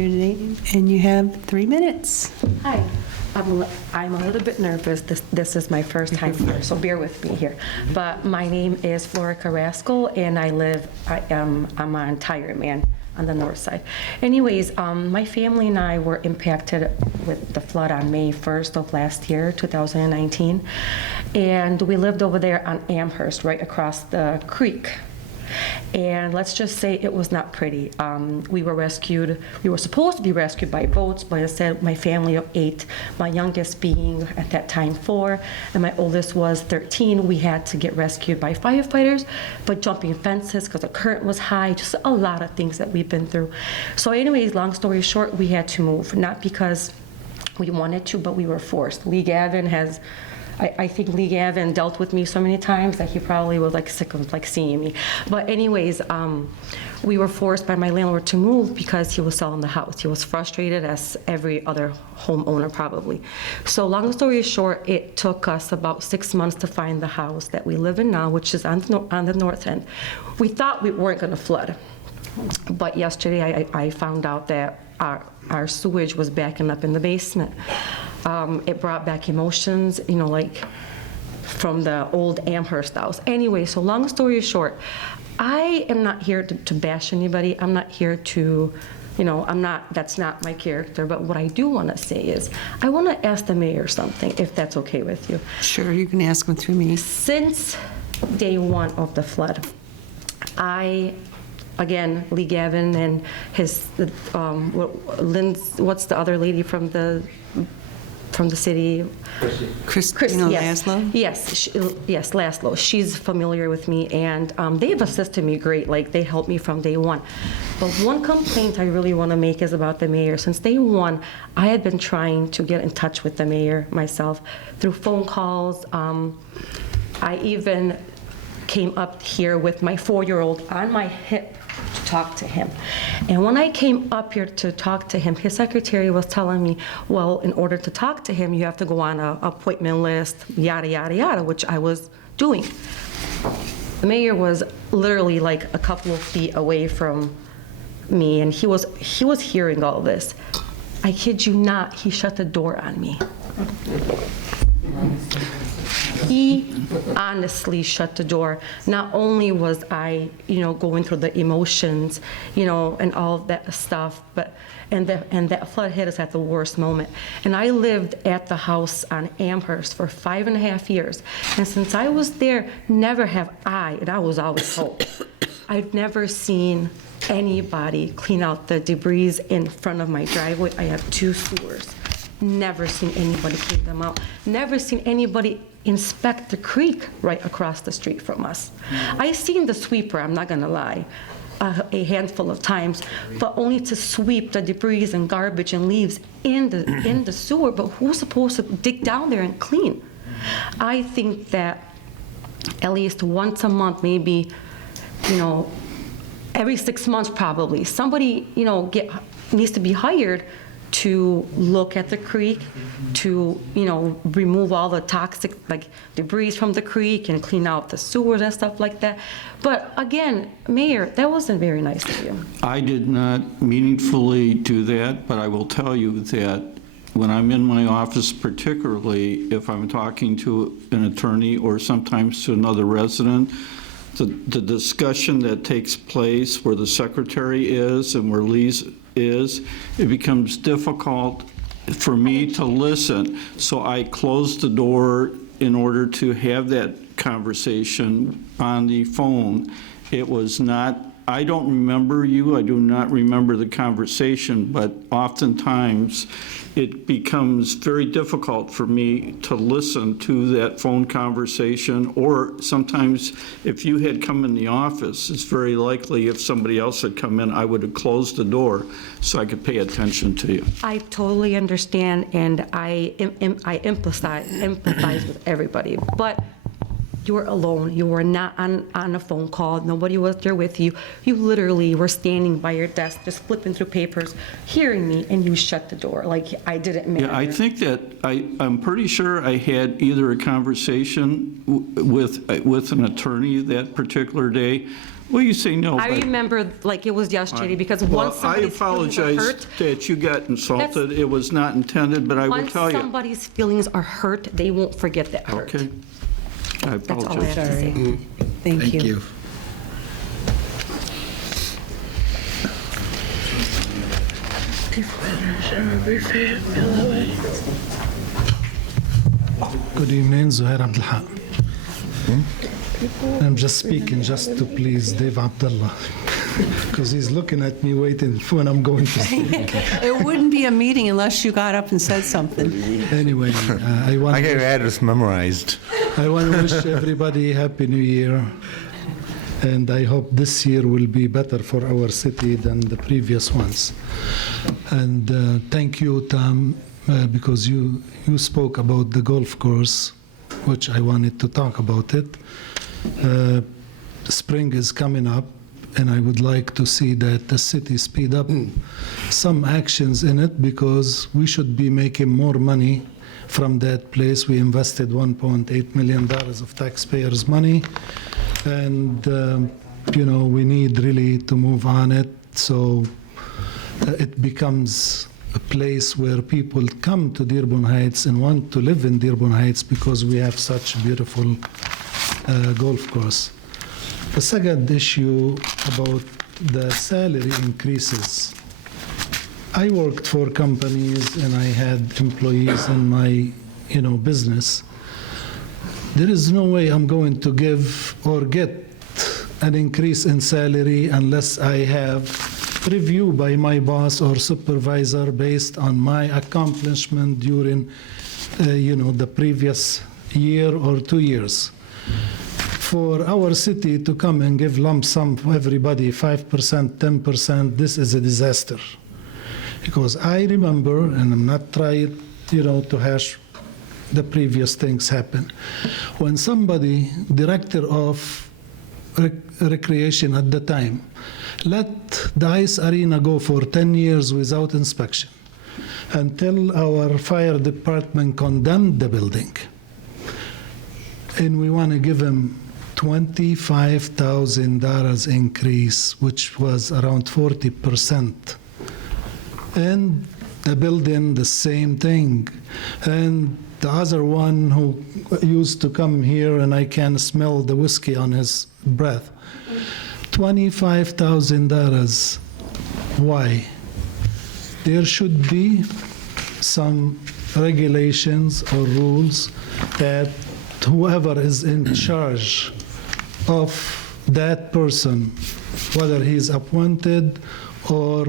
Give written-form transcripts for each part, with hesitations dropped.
your name, and you have 3 minutes. Hi, I'm a little bit nervous. This is my first time here, so bear with me here. But my name is Flora Carrasco, and I'm on Tire Man on the north side. Anyways, my family and I were impacted with the flood on May 1st of last year, 2019. And we lived over there on Amherst, right across the creek. And let's just say it was not pretty. We were supposed to be rescued by boats, but instead my family of 8, my youngest being at that time 4, and my oldest was 13, we had to get rescued by firefighters, but jumping fences because the current was high, just a lot of things that we've been through. So anyways, long story short, we had to move, not because we wanted to, but we were forced. Lee Gavin has, I think Lee Gavin dealt with me so many times that he probably was like sick of like seeing me. But anyways, we were forced by my landlord to move because he was selling the house. He was frustrated, as every other homeowner probably. So long story short, it took us about 6 months to find the house that we live in now, which is on the north end. We thought we weren't going to flood, but yesterday I found out that our sewage was backing up in the basement. It brought back emotions, like from the old Amherst house. Anyway, so long story short, I am not here to bash anybody. I'm not here to, that's not my character. But what I do want to say is, I want to ask the mayor something, if that's okay with you. Sure, you can ask them through me. Since day 1 of the flood, again, Lee Gavin and his, what's the other lady from the city? Christina yes. Laszlo? Yes, Laszlo. She's familiar with me, and they've assisted me great. Like, they helped me from day 1. But one complaint I really want to make is about the mayor. Since day 1, I had been trying to get in touch with the mayor myself through phone calls. I even came up here with my 4-year-old on my hip to talk to him. And when I came up here to talk to him, his secretary was telling me, well, in order to talk to him, you have to go on an appointment list, yada, yada, yada, which I was doing. The mayor was literally like a couple of feet away from me, and he was hearing all this. I kid you not, he shut the door on me. He honestly shut the door. Not only was I, going through the emotions, and all of that stuff, but and that flood hit us at the worst moment. And I lived at the house on Amherst for 5.5 years. And since I was there, never have and I was always told, I've never seen anybody clean out the debris in front of my driveway. I have 2 sewers. Never seen anybody clean them out. Never seen anybody inspect the creek right across the street from us. I seen the sweeper, I'm not gonna lie, a handful of times, but only to sweep the debris and garbage and leaves in the sewer. But who's supposed to dig down there and clean? I think that at least once a month, maybe, every 6 months probably, somebody, needs to be hired to look at the creek, to, remove all the toxic, debris from the creek and clean out the sewers and stuff like that. But again, Mayor, that wasn't very nice of you. I did not meaningfully do that, but I will tell you that when I'm in my office, particularly if I'm talking to an attorney or sometimes to another resident, the discussion that takes place where the secretary is and where Lee's is, it becomes difficult for me to listen. So I closed the door in order to have that conversation on the phone. It was not, I don't remember you, I do not remember the conversation, but oftentimes it becomes very difficult for me to listen to that phone conversation, or sometimes if you had come in the office, it's very likely if somebody else had come in, I would have closed the door so I could pay attention to you. I totally understand, and I empathize with everybody, but you were alone. You were not on a phone call. Nobody was there with you. You literally were standing by your desk, just flipping through papers, hearing me, and you shut the door like I didn't matter. Yeah, I think that I'm pretty sure I had either a conversation with an attorney that particular day, Well, you say no, I but... remember like it was yesterday because once Well, I somebody's feelings are apologize hurt, that you got insulted. It was not intended, but I will once tell you. somebody's feelings are hurt, they won't forget that hurt. Okay. I That's all I apologize. have to say. Thank you. Good evening, Zuhair Abdelhaq. I'm just speaking just to please Dave Abdullah because he's looking at me waiting when I'm going to speak. It wouldn't be a meeting unless you got up and said something. Anyway, I want I got your address memorized. to wish everybody Happy New Year. And I hope this year will be better for our city than the previous ones. And thank you, Tom, because you spoke about the golf course, which I wanted to talk about it. Spring is coming up, and I would like to see that the city speed up some actions in it because we should be making more money from that place. We invested $1.8 million of taxpayers' money, and we need really to move on it so it becomes a place where people come to Dearborn Heights and want to live in Dearborn Heights because we have such a beautiful golf course. The second issue about the salary increases. I worked for companies and I had employees in my business. There is no way I'm going to give or get an increase in salary unless I have review by my boss or supervisor based on my accomplishment during the previous year or 2 years. For our city to come and give lump sum for everybody 5%, 10%, this is a disaster. Because I remember, and I'm not trying to hash the previous things happen. When somebody, director of recreation at the time, let the ice arena go for 10 years without inspection until our fire department condemned the building. And we want to give him $25,000 increase, which was around 40%. And the building, the same thing. And the other one who used to come here, and I can smell the whiskey on his breath, $25,000. Why? There should be some regulations or rules that whoever is in charge of that person, whether he's appointed or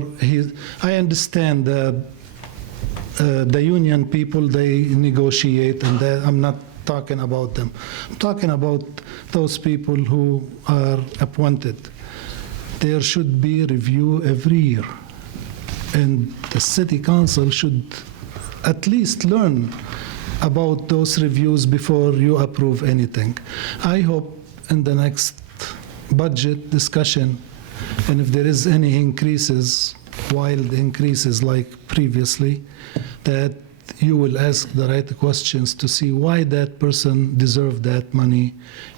I understand the union people, they negotiate, and I'm not talking about them. I'm talking about those people who are appointed. There should be review every year, and the city council should at least learn about those reviews before you approve anything. I hope in the next budget discussion, and if there is any increases, wild increases like previously, that you will ask the right questions to see why that person deserved that money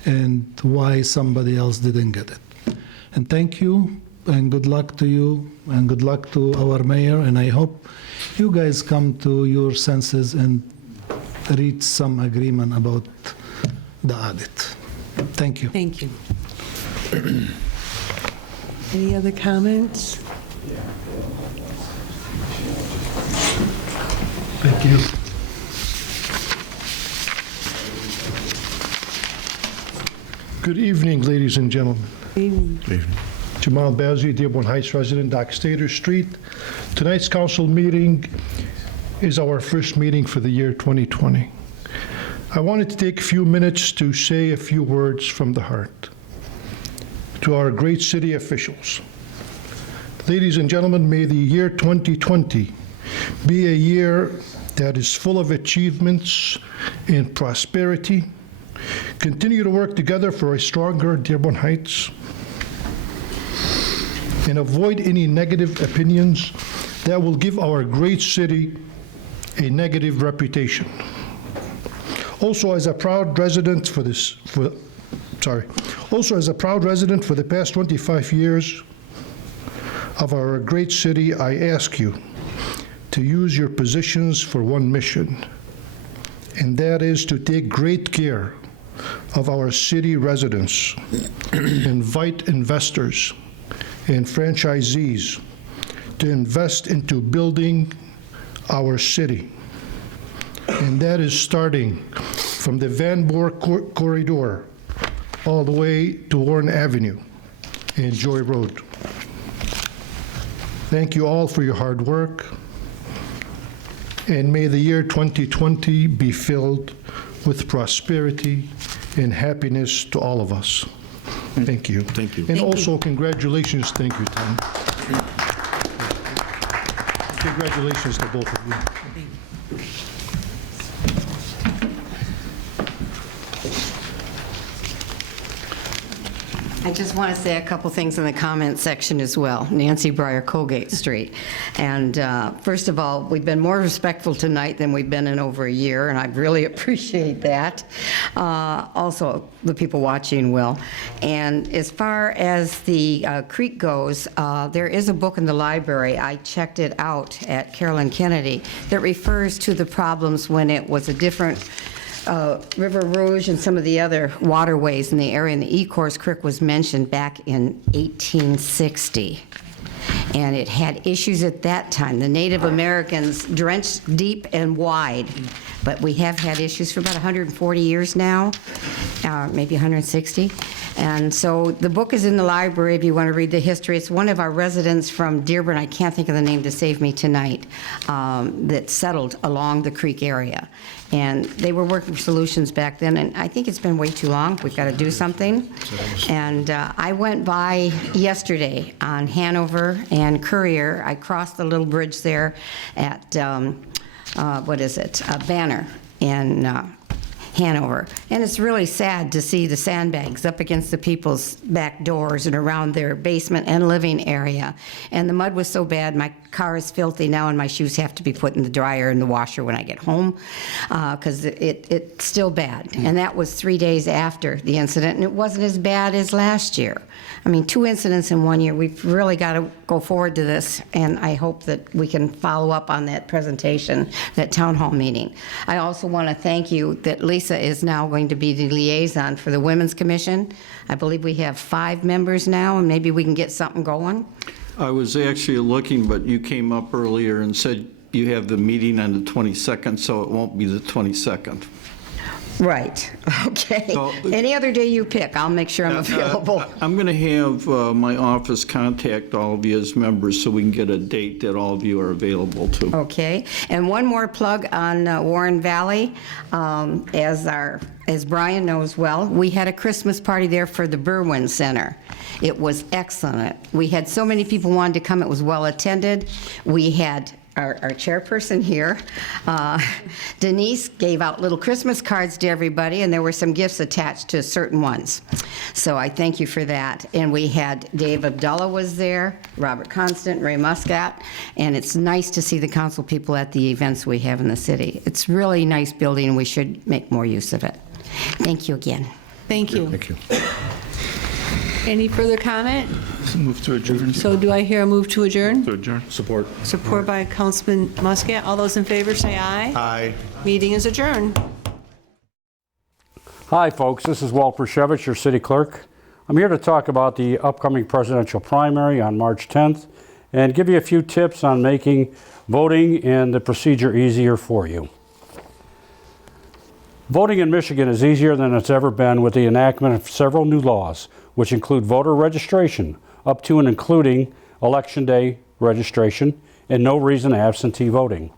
and why somebody else didn't get it. And thank you, and good luck to you, and good luck to our mayor, and I hope you guys come to your senses and reach some agreement about the audit. Thank you. Thank you. Any other comments? Thank you. Good evening, ladies and gentlemen. Evening. Jamal Bazzi, Dearborn Heights resident, Dock Stater Street. Tonight's council meeting is our first meeting for the year 2020. I wanted to take a few minutes to say a few words from the heart to our great city officials. Ladies and gentlemen, may the year 2020 be a year that is full of achievements and prosperity. Continue to work together for a stronger Dearborn Heights and avoid any negative opinions that will give our great city a negative reputation. Also, as a proud resident for sorry. Also, as a proud resident for the past 25 years of our great city, I ask you to use your positions for one mission, and that is to take great care of our city residents, invite investors and franchisees to invest into building our city. And that is starting from the Van Boer corridor all the way to Warren Avenue and Joy Road. Thank you all for your hard work, and may the year 2020 be filled with prosperity and happiness to all of us. Thank you. Thank you. And also, congratulations, thank you, Tom. Congratulations to both of you. I just want to say a couple things in the comment section as well. Nancy Breyer, Colgate Street. And first of all, we've been more respectful tonight than we've been in over a year, and I really appreciate that. Also, the people watching will. And as far as the creek goes, there is a book in the library. I checked it out at Carolyn Kennedy that refers to the problems when it was a different River Rouge and some of the other waterways in the area, and the Ecorse Creek was mentioned back in 1860. And it had issues at that time. The Native Americans drenched deep and wide, but we have had issues for about 140 years now, maybe 160. And so the book is in the library if you want to read the history. It's one of our residents from Dearborn, I can't think of the name to save me tonight, that settled along the creek area. And they were working for solutions back then, and I think it's been way too long. We've got to do something. And I went by yesterday on Hanover and Courier. I crossed the little bridge there at, Banner in Hanover. And it's really sad to see the sandbags up against the people's back doors and around their basement and living area. And the mud was so bad, my car is filthy now, and my shoes have to be put in the dryer and the washer when I get home, because it's still bad. And that was 3 days after the incident, and it wasn't as bad as last year. I mean, 2 incidents in 1 year. We've really got to go forward to this, and I hope that we can follow up on that presentation, that town hall meeting. I also want to thank you that Lisa is now going to be the liaison for the Women's Commission. I believe we have 5 members now, and maybe we can get something going. I was actually looking, but you came up earlier and said you have the meeting on the 22nd, so it won't be the 22nd. Right, okay. So- Any other day you pick, I'll make sure I'm available. I'm going to have my office contact all of you as members so we can get a date that all of you are available to. Okay, and one more plug on Warren Valley. As Brian knows well, we had a Christmas party there for the Berwyn Center. It was excellent. We had so many people wanted to come, it was well attended. We had our chairperson here, Denise, gave out little Christmas cards to everybody, and there were some gifts attached to certain ones. So I thank you for that. And we had Dave Abdullah was there, Robert Constant, Ray Muscat, and it's nice to see the council people at the events we have in the city. It's really a nice building, and we should make more use of it. Thank you again. Thank you. Thank you. Any further comment? Move to adjourn. So do I hear a move to adjourn? To adjourn. Support. Support by Councilman Muscat. All those in favor say aye. Aye. Meeting is adjourned. Hi, folks. This is Walt Pershevich, your city clerk. I'm here to talk about the upcoming presidential primary on March 10th and give you a few tips on making voting and the procedure easier for you. Voting in Michigan is easier than it's ever been with the enactment of several new laws, which include voter registration, up to and including Election Day registration, and no reason absentee voting.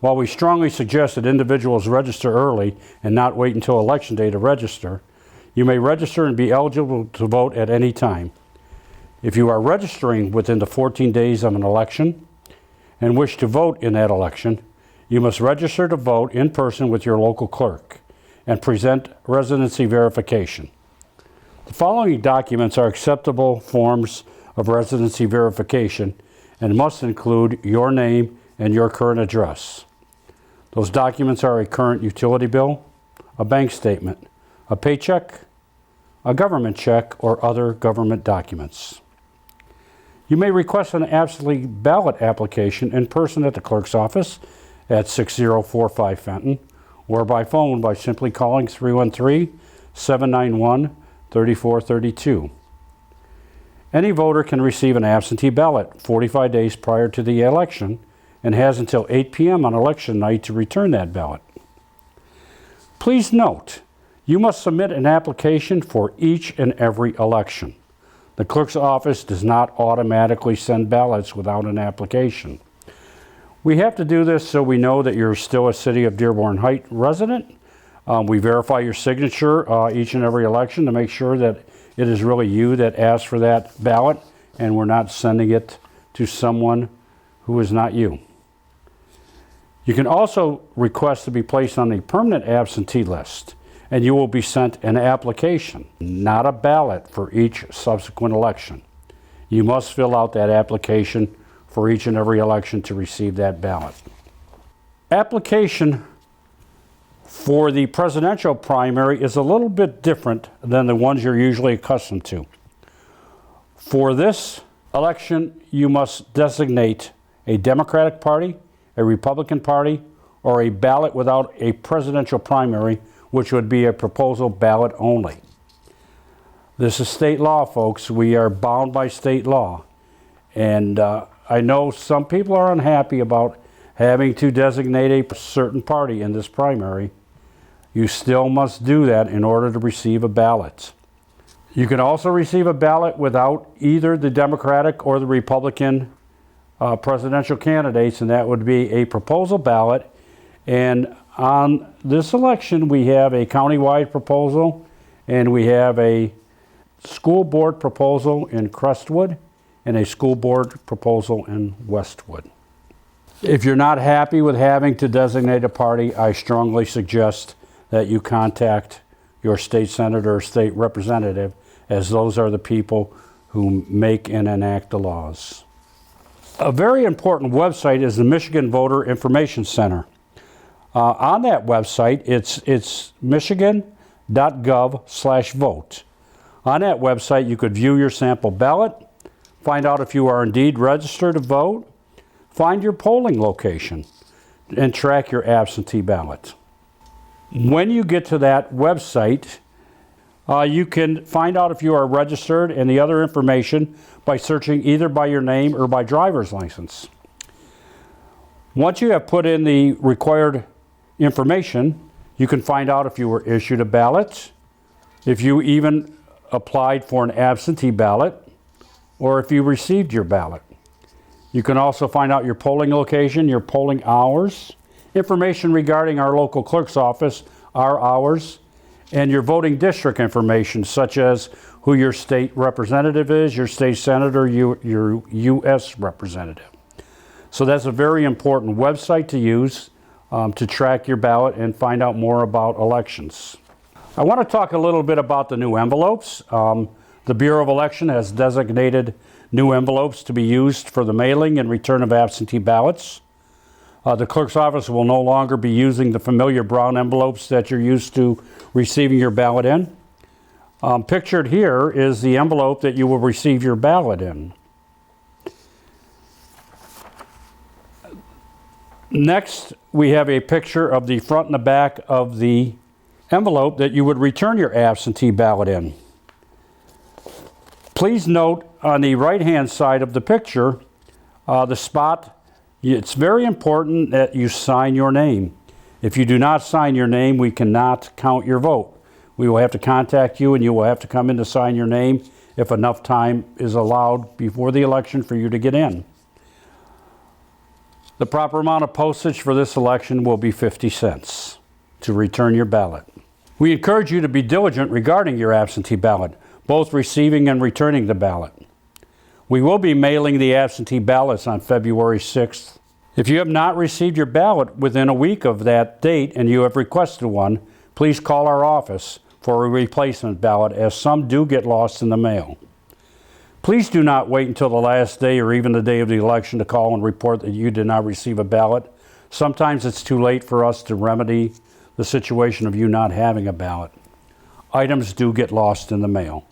While we strongly suggest that individuals register early and not wait until Election Day to register, you may register and be eligible to vote at any time. If you are registering within the 14 days of an election and wish to vote in that election, you must register to vote in person with your local clerk and present residency verification. The following documents are acceptable forms of residency verification and must include your name and your current address. Those documents are a current utility bill, a bank statement, a paycheck, a government check, or other government documents. You may request an absentee ballot application in person at the clerk's office at 6045 Fenton, or by phone by simply calling 313-791-3432. Any voter can receive an absentee ballot 45 days prior to the election and has until 8 p.m. on election night to return that ballot. Please note, you must submit an application for each and every election. The clerk's office does not automatically send ballots without an application. We have to do this so we know that you're still a City of Dearborn Heights resident. We verify your signature each and every election to make sure that it is really you that asked for that ballot and we're not sending it to someone who is not you. You can also request to be placed on a permanent absentee list, and you will be sent an application, not a ballot, for each subsequent election. You must fill out that application for each and every election to receive that ballot. Application for the presidential primary is a little bit different than the ones you're usually accustomed to. For this election, you must designate a Democratic Party, a Republican Party, or a ballot without a presidential primary, which would be a proposal ballot only. This is state law, folks. We are bound by state law. And I know some people are unhappy about having to designate a certain party in this primary. You still must do that in order to receive a ballot. You can also receive a ballot without either the Democratic or the Republican presidential candidates, and that would be a proposal ballot. And on this election, we have a countywide proposal, and we have a school board proposal in Crestwood and a school board proposal in Westwood. If you're not happy with having to designate a party, I strongly suggest that you contact your state senator or state representative, as those are the people who make and enact the laws. A very important website is the Michigan Voter Information Center. On that website, it's michigan.gov/vote. On that website, you could view your sample ballot, find out if you are indeed registered to vote, find your polling location, and track your absentee ballot. When you get to that website, you can find out if you are registered and the other information by searching either by your name or by driver's license. Once you have put in the required information, you can find out if you were issued a ballot, if you even applied for an absentee ballot, or if you received your ballot. You can also find out your polling location, your polling hours, information regarding our local clerk's office, our hours, and your voting district information, such as who your state representative is, your state senator, your U.S. representative. So that's a very important website to use to track your ballot and find out more about elections. I want to talk a little bit about the new envelopes. The Bureau of Election has designated new envelopes to be used for the mailing and return of absentee ballots. The clerk's office will no longer be using the familiar brown envelopes that you're used to receiving your ballot in. Pictured here is the envelope that you will receive your ballot in. Next, we have a picture of the front and the back of the envelope that you would return your absentee ballot in. Please note on the right-hand side of the picture, the spot. It's very important that you sign your name. If you do not sign your name, we cannot count your vote. We will have to contact you and you will have to come in to sign your name if enough time is allowed before the election for you to get in. The proper amount of postage for this election will be 50 cents to return your ballot. We encourage you to be diligent regarding your absentee ballot, both receiving and returning the ballot. We will be mailing the absentee ballots on February 6th. If you have not received your ballot within a week of that date and you have requested one, please call our office for a replacement ballot, as some do get lost in the mail. Please do not wait until the last day or even the day of the election to call and report that you did not receive a ballot. Sometimes it's too late for us to remedy the situation of you not having a ballot. items do get lost in the mail.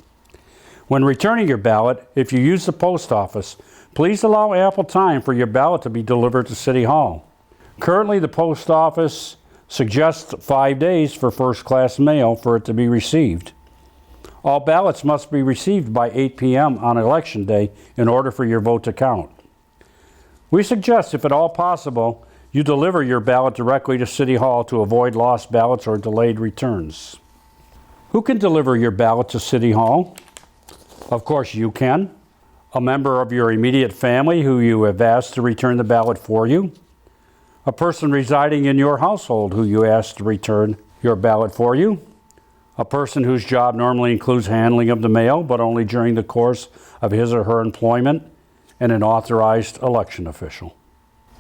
When returning your ballot, if you use the post office, please allow ample time for your ballot to be delivered to City Hall. Currently, the post office suggests 5 days for first-class mail for it to be received. All ballots must be received by 8 p.m. on Election Day in order for your vote to count. We suggest, if at all possible, you deliver your ballot directly to City Hall to avoid lost ballots or delayed returns. Who can deliver your ballot to City Hall? Of course, you can. A member of your immediate family who you have asked to return the ballot for you. A person residing in your household who you asked to return your ballot for you. A person whose job normally includes handling of the mail, but only during the course of his or her employment, and an authorized election official.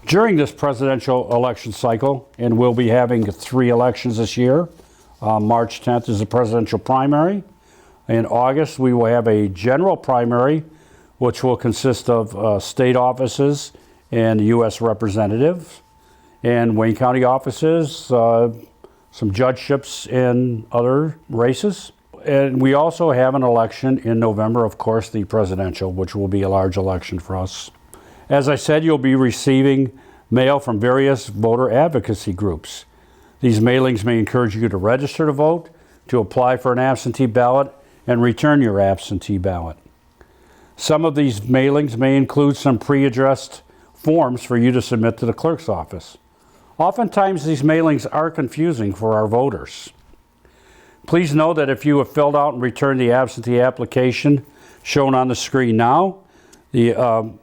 During this presidential election cycle, and we'll be having 3 elections this year, March 10th is the presidential primary. In August, we will have a general primary, which will consist of state offices and U.S. representatives, and Wayne County offices, some judgeships and other races. And we also have an election in November, of course, the presidential, which will be a large election for us. As I said, you'll be receiving mail from various voter advocacy groups. These mailings may encourage you to register to vote, to apply for an absentee ballot, and return your absentee ballot. Some of these mailings may include some pre-addressed forms for you to submit to the clerk's office. Oftentimes, these mailings are confusing for our voters. Please know that if you have filled out and returned the absentee application shown on the screen now, the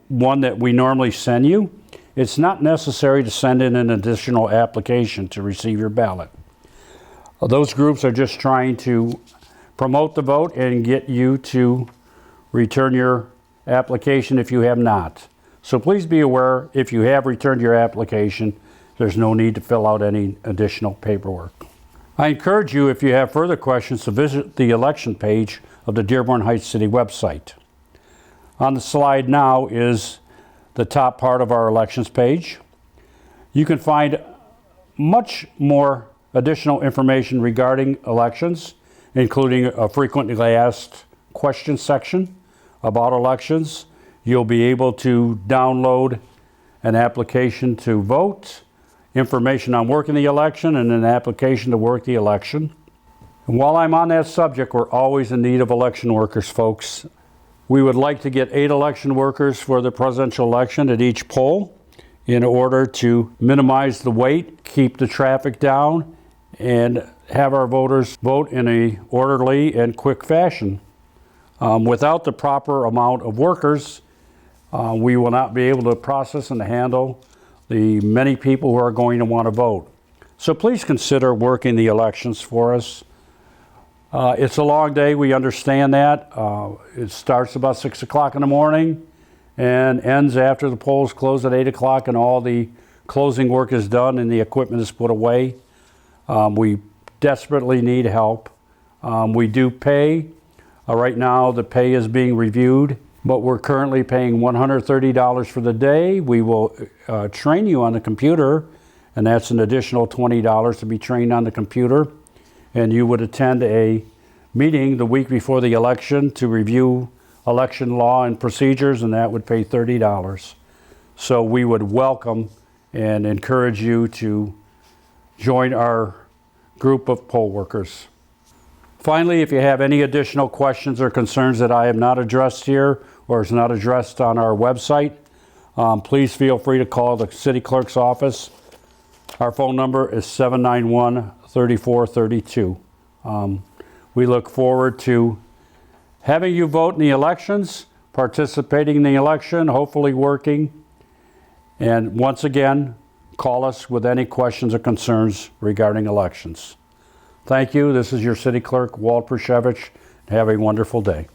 one that we normally send you, it's not necessary to send in an additional application to receive your ballot. Those groups are just trying to promote the vote and get you to return your application if you have not. So please be aware, if you have returned your application, there's no need to fill out any additional paperwork. I encourage you, if you have further questions, to visit the election page of the Dearborn Heights City website. On the slide now is the top part of our elections page. You can find much more additional information regarding elections, including a frequently asked questions section about elections. You'll be able to download an application to vote, information on working the election, and an application to work the election. And while I'm on that subject, we're always in need of election workers, folks. We would like to get 8 election workers for the presidential election at each poll in order to minimize the wait, keep the traffic down, and have our voters vote in a orderly and quick fashion. Without the proper amount of workers, we will not be able to process and handle the many people who are going to want to vote. So please consider working the elections for us. It's a long day, we understand that. It starts about 6 o'clock in the morning and ends after the polls close at 8 o'clock and all the closing work is done and the equipment is put away. We desperately need help. We do pay. Right now the pay is being reviewed, but we're currently paying $130 for the day. We will train you on the computer, and that's an additional $20 to be trained on the computer. And you would attend a meeting the week before the election to review election law and procedures, and that would pay $30. So we would welcome and encourage you to join our group of poll workers. Finally, if you have any additional questions or concerns that I have not addressed here or is not addressed on our website, please feel free to call the city clerk's office. Our phone number is 791-3432. We look forward to having you vote in the elections, participating in the election, hopefully working. And once again, call us with any questions or concerns regarding elections. Thank you. This is your city clerk, Walt Prashevich. Have a wonderful day.